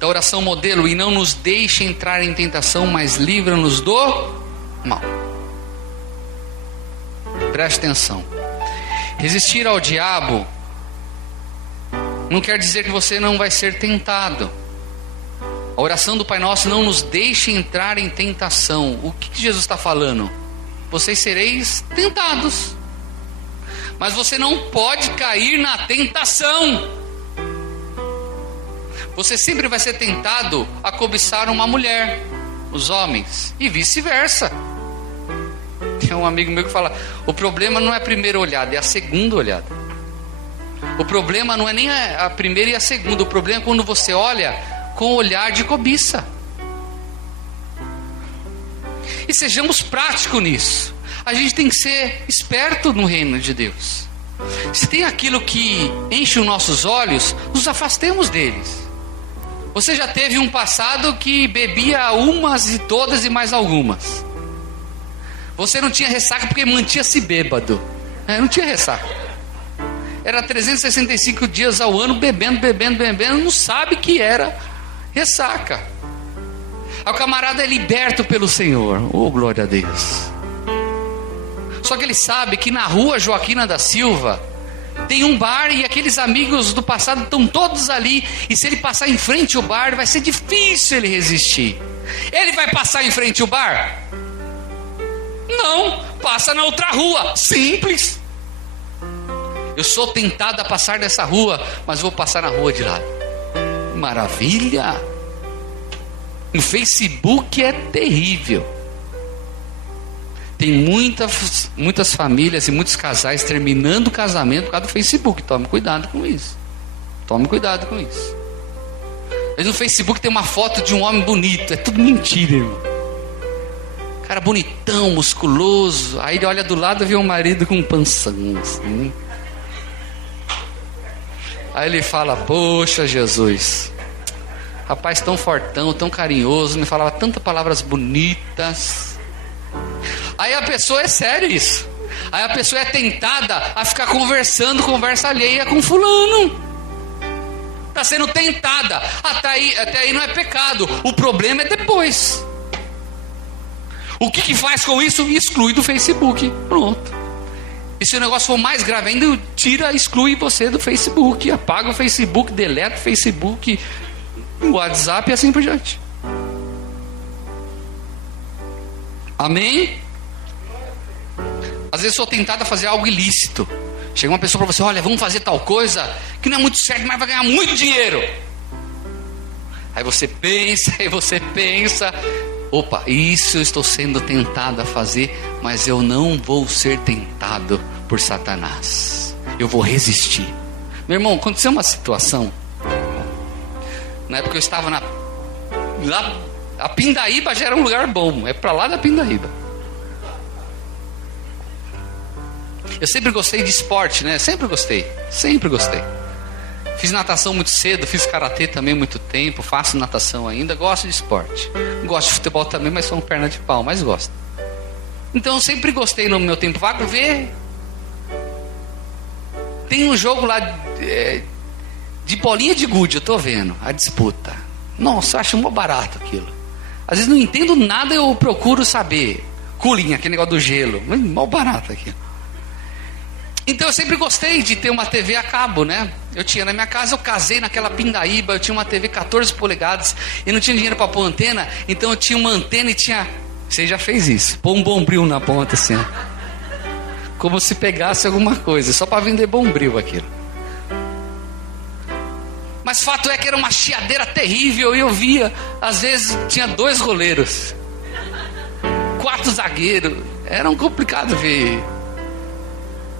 da oração modelo: e não nos deixe entrar em tentação, mas livra-nos do mal. Preste atenção. Resistir ao diabo não quer dizer que você não vai ser tentado. A oração do Pai Nosso: não nos deixe entrar em tentação. O que Jesus está falando? Vocês sereis tentados, mas você não pode cair na tentação. Você sempre vai ser tentado a cobiçar uma mulher, os homens, e vice-versa. Tem um amigo meu que fala: o problema não é a primeira olhada, é a segunda olhada. O problema não é nem a primeira e a segunda. O problema é quando você olha com olhar de cobiça. E sejamos práticos nisso. A gente tem que ser esperto no reino de Deus. Se tem aquilo que enche os nossos olhos, nos afastemos deles. Você já teve um passado que bebia umas e todas e mais algumas. Você não tinha ressaca porque mantinha-se bêbado. Não tinha ressaca. Era 365 dias ao ano bebendo, não sabe que era ressaca. O camarada é liberto pelo Senhor. Oh, glória a Deus. Só que ele sabe que na rua Joaquina da Silva tem um bar e aqueles amigos do passado estão todos ali. E se ele passar em frente ao bar, vai ser difícil ele resistir. Ele vai passar em frente ao bar? Não, passa na outra rua. Simples. Eu sou tentado a passar nessa rua, mas vou passar na rua de lá. Maravilha. No Facebook é terrível. Tem muitas famílias e muitos casais terminando o casamento por causa do Facebook. Tome cuidado com isso. Tome cuidado com isso. Mas no Facebook tem uma foto de um homem bonito. É tudo mentira, irmão. Cara bonitão, musculoso. Aí ele olha do lado e vê um marido com um panção assim. Aí ele fala: poxa, Jesus, rapaz tão fortão, tão carinhoso, me falava tantas palavras bonitas. Aí a pessoa, é sério isso, aí a pessoa é tentada a ficar conversando, conversa alheia com fulano. Está sendo tentada. Até aí não é pecado. O problema é depois. O que faz com isso? Exclui do Facebook. Pronto. E se o negócio for mais grave ainda, exclui você do Facebook. Apaga o Facebook, deleta o Facebook, o WhatsApp e assim por diante. Amém? Às vezes sou tentado a fazer algo ilícito. Chega uma pessoa para você: olha, vamos fazer tal coisa que não é muito certo, mas vai ganhar muito dinheiro. Aí você pensa, opa, isso eu estou sendo tentado a fazer, mas eu não vou ser tentado por Satanás. Eu vou resistir. Meu irmão, aconteceu uma situação. Na época eu estava lá, a Pindaíba já era um lugar bom, é para lá da Pindaíba. Eu sempre gostei de esporte, né? Sempre gostei. Fiz natação muito cedo, fiz karatê também muito tempo, faço natação ainda, gosto de esporte. Gosto de futebol também, mas sou um perna de pau, mas gosto. Então eu sempre gostei no meu tempo vago ver. Tem um jogo lá de bolinha de gude, eu tô vendo a disputa. Nossa, eu acho mó barato aquilo. Às vezes não entendo nada, eu procuro saber. Cooling, aquele negócio do gelo, mas mó barato aquilo. Então eu sempre gostei de ter uma TV a cabo, né? Eu tinha na minha casa, eu casei naquela Pindaíba, eu tinha uma TV 14 polegadas e não tinha dinheiro para pôr antena, então eu tinha uma antena e tinha... Você já fez isso? Pôr um bombril na ponta assim, ó. Como se pegasse alguma coisa, só para vender bombril aquilo. Mas fato é que era uma chiadeira terrível e eu via, às vezes tinha 2 goleiros, 4 zagueiros, era um complicado ver.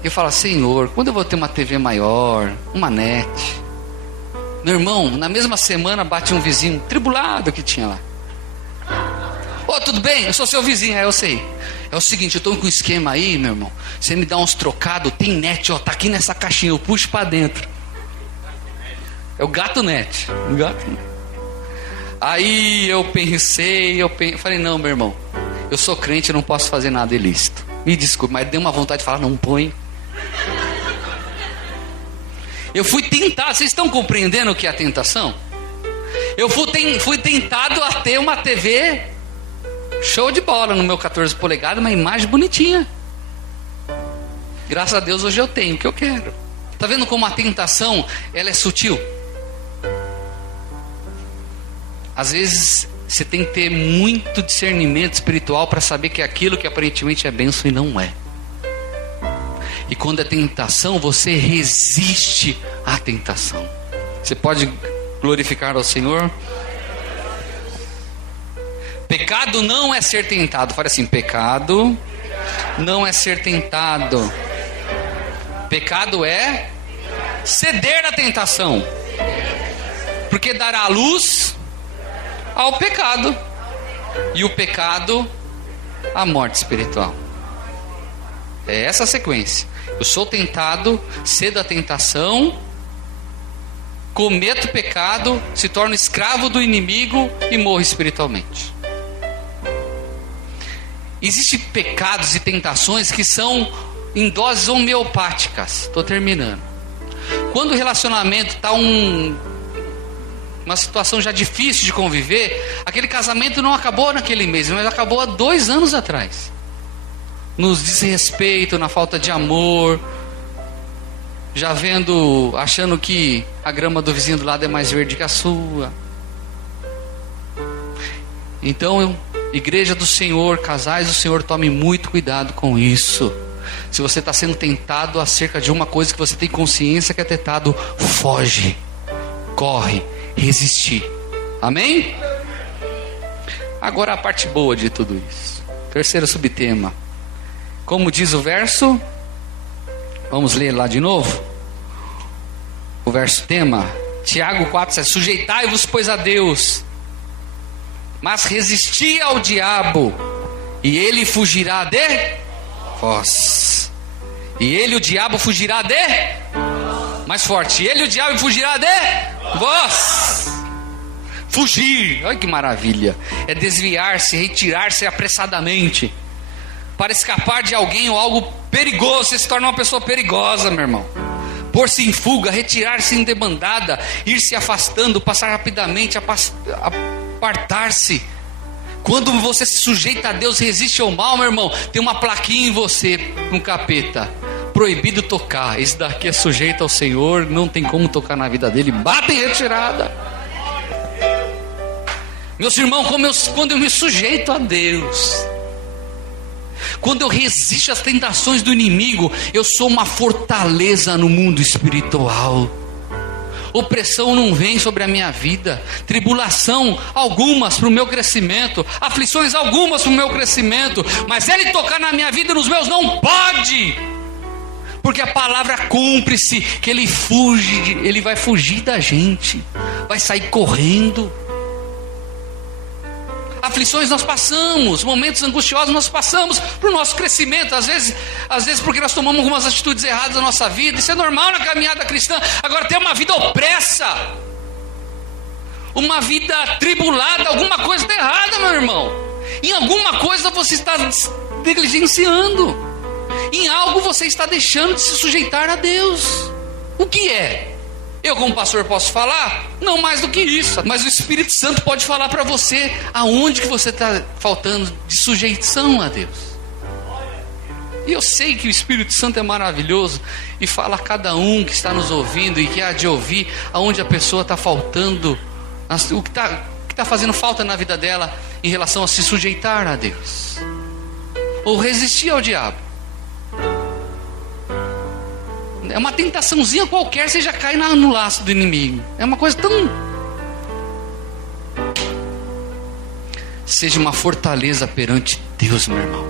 Eu falo: Senhor, quando eu vou ter uma TV maior, uma net? Meu irmão, na mesma semana bate um vizinho tribulado que tinha lá. Ô, tudo bem? Eu sou seu vizinho. Eu sei. É o seguinte, eu estou com um esquema aí, meu irmão. Você me dá uns trocados, tem net, ó, tá aqui nessa caixinha, eu puxo para dentro. É o gato net. Aí eu pensei, falei: não, meu irmão, eu sou crente, eu não posso fazer nada ilícito. Me desculpe, mas deu uma vontade de falar: não põe. Eu fui tentado. Vocês estão compreendendo o que é a tentação? Eu fui tentado a ter uma TV show de bola no meu 14 polegadas, uma imagem bonitinha. Graças a Deus hoje eu tenho o que eu quero. Está vendo como a tentação ela é sutil? Às vezes você tem que ter muito discernimento espiritual para saber que aquilo que aparentemente é bênção e não é. E quando é tentação, você resiste à tentação. Você pode glorificar ao Senhor? Pecado não é ser tentado. Fala assim: pecado não é ser tentado. Pecado é ceder à tentação. Porque dará luz ao pecado. E o pecado, a morte espiritual. É essa a sequência. Eu sou tentado, cedo à tentação, cometo pecado, se torno escravo do inimigo e morro espiritualmente. Existem pecados e tentações que são em doses homeopáticas. Estou terminando. Quando o relacionamento está uma situação já difícil de conviver, aquele casamento não acabou naquele mês, mas acabou há 2 anos atrás. Nos desrespeito, na falta de amor, já achando que a grama do vizinho do lado é mais verde que a sua. Então, igreja do Senhor, casais do Senhor, tome muito cuidado com isso. Se você está sendo tentado acerca de uma coisa que você tem consciência que é tentado, foge, corre, resistir. Amém? Agora a parte boa de tudo isso. Terceiro subtema. Como diz o verso? Vamos ler lá de novo? O verso tema, Tiago 4, sujeitai-vos, pois, a Deus, mas resisti ao diabo, e ele fugirá de vós. E ele, o diabo, fugirá de... Mais forte. Ele, o diabo, fugirá de vós. Fugir, olha que maravilha. É desviar-se, retirar-se apressadamente, para escapar de alguém ou algo perigoso. Você se torna uma pessoa perigosa, meu irmão. Pôr-se em fuga, retirar-se em debandada, ir se afastando, passar rapidamente, apartar-se. Quando você se sujeita a Deus, resiste ao mal, meu irmão, tem uma plaquinha em você, um capeta: proibido tocar. Esse daqui é sujeito ao Senhor, não tem como tocar na vida dele. Bata em retirada. Meus irmãos, quando eu me sujeito a Deus, quando eu resisto às tentações do inimigo, eu sou uma fortaleza no mundo espiritual. Opressão não vem sobre a minha vida, tribulação algumas para o meu crescimento, aflições algumas para o meu crescimento, mas ele tocar na minha vida e nos meus não pode, porque a palavra cumpre-se, que ele vai fugir da gente, vai sair correndo. Aflições nós passamos, momentos angustiosos nós passamos para o nosso crescimento, às vezes porque nós tomamos algumas atitudes erradas na nossa vida. Isso é normal na caminhada cristã. Agora, ter uma vida opressa, uma vida tribulada, alguma coisa está errada, meu irmão. Em alguma coisa você está negligenciando, em algo você está deixando de se sujeitar a Deus. O que é? Eu, como pastor, posso falar? Não mais do que isso, mas o Espírito Santo pode falar para você aonde que você está faltando de sujeição a Deus. E eu sei que o Espírito Santo é maravilhoso e fala a cada um que está nos ouvindo e que há de ouvir aonde a pessoa está faltando, o que está fazendo falta na vida dela em relação a se sujeitar a Deus ou resistir ao diabo. É uma tentaçãozinha qualquer, você já cai no laço do inimigo. É uma coisa tão... Seja uma fortaleza perante Deus, meu irmão.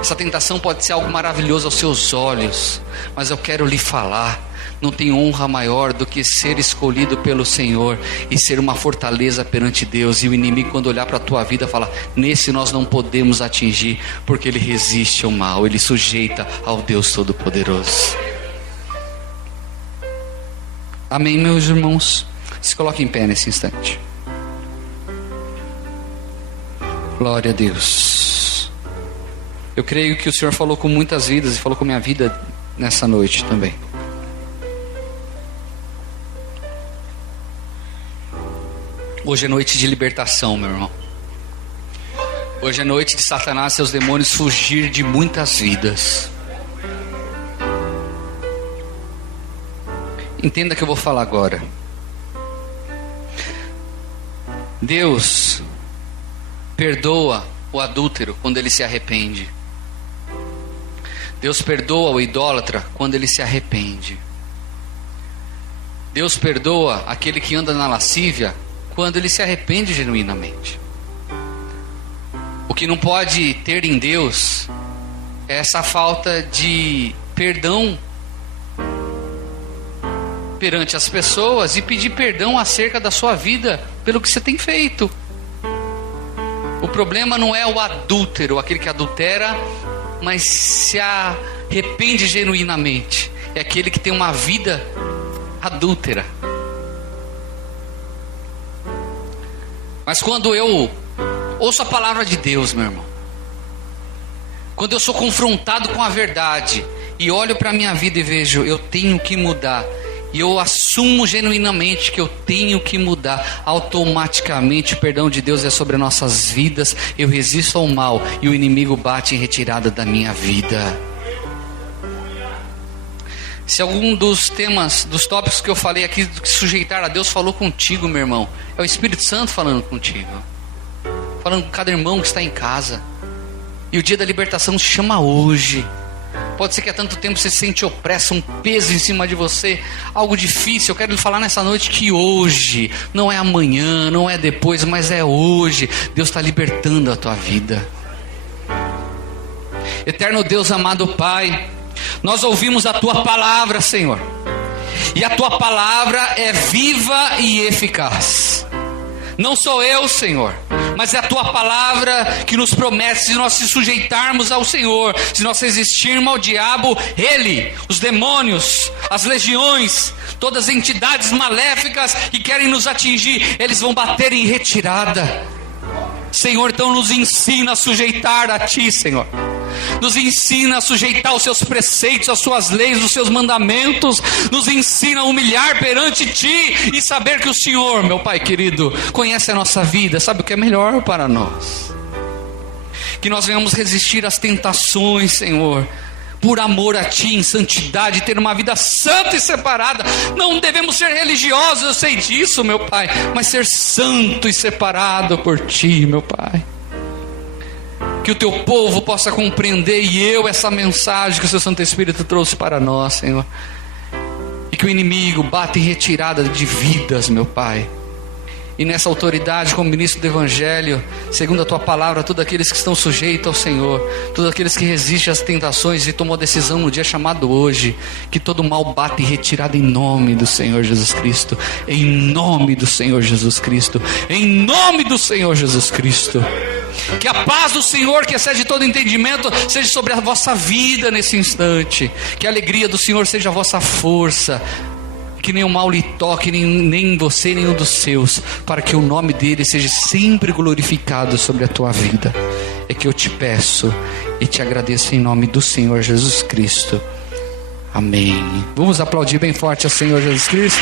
Essa tentação pode ser algo maravilhoso aos seus olhos, mas eu quero lhe falar: não tem honra maior do que ser escolhido pelo Senhor e ser uma fortaleza perante Deus. E o inimigo, quando olhar para a tua vida, fala: nesse nós não podemos atingir, porque ele resiste ao mal, ele sujeita ao Deus Todo-Poderoso. Amém, meus irmãos? Se coloque em pé nesse instante. Glória a Deus. Eu creio que o Senhor falou com muitas vidas e falou com minha vida nessa noite também. Hoje é noite de libertação, meu irmão. Hoje é noite de Satanás e seus demônios fugir de muitas vidas. Entenda que eu vou falar agora. Deus perdoa o adúltero quando ele se arrepende. Deus perdoa o idólatra quando ele se arrepende. Deus perdoa aquele que anda na lascívia quando ele se arrepende genuinamente. O que não pode ter em Deus é essa falta de perdão perante as pessoas e pedir perdão acerca da sua vida pelo que você tem feito. O problema não é o adúltero, aquele que adultera, mas se arrepende genuinamente. É aquele que tem uma vida adúltera. Mas quando eu ouço a palavra de Deus, meu irmão, quando eu sou confrontado com a verdade e olho para a minha vida e vejo, eu tenho que mudar, e eu assumo genuinamente que eu tenho que mudar, automaticamente o perdão de Deus é sobre nossas vidas. Eu resisto ao mal e o inimigo bate em retirada da minha vida. Se algum dos temas, dos tópicos que eu falei aqui, do que sujeitar a Deus, falou contigo, meu irmão, é o Espírito Santo falando contigo. falando com cada irmão que está em casa. E o dia da libertação se chama hoje. Pode ser que há tanto tempo você se sente opresso, um peso em cima de você, algo difícil. Eu quero lhe falar nessa noite que hoje, não é amanhã, não é depois, mas é hoje. Deus está libertando a tua vida. Eterno Deus, amado Pai, nós ouvimos a tua palavra, Senhor, e a tua palavra é viva e eficaz. Não sou eu, Senhor, mas é a tua palavra que nos promete, se nós se sujeitarmos ao Senhor, se nós resistirmos ao diabo, ele, os demônios, as legiões, todas as entidades maléficas que querem nos atingir, eles vão bater em retirada. Senhor, então nos ensina a sujeitar a Ti, Senhor. Nos ensina a sujeitar os Seus preceitos, as Suas leis, os Seus mandamentos. Nos ensina a humilhar perante Ti e saber que o Senhor, meu Pai querido, conhece a nossa vida, sabe o que é melhor para nós. Que nós venhamos resistir às tentações, Senhor, por amor a Ti, em santidade, ter uma vida santa e separada. Não devemos ser religiosos, eu sei disso, meu Pai, mas ser santo e separado por Ti, meu Pai. Que o Teu povo possa compreender, e eu, essa mensagem que o Seu Santo Espírito trouxe para nós, Senhor. E que o inimigo bata em retirada de vidas, meu Pai. E nessa autoridade, como ministro do Evangelho, segundo a Tua palavra, todos aqueles que estão sujeitos ao Senhor, todos aqueles que resistem às tentações e tomam a decisão no dia chamado hoje, que todo mal bata em retirada em nome do Senhor Jesus Cristo, em nome do Senhor Jesus Cristo, em nome do Senhor Jesus Cristo. Que a paz do Senhor, que excede todo entendimento, seja sobre a vossa vida nesse instante. Que a alegria do Senhor seja a vossa força. Que nenhum mal lhe toque, nem você, nem um dos seus, para que o nome dele seja sempre glorificado sobre a tua vida. É que eu te peço e te agradeço em nome do Senhor Jesus Cristo. Amém. Vamos aplaudir bem forte ao Senhor Jesus Cristo.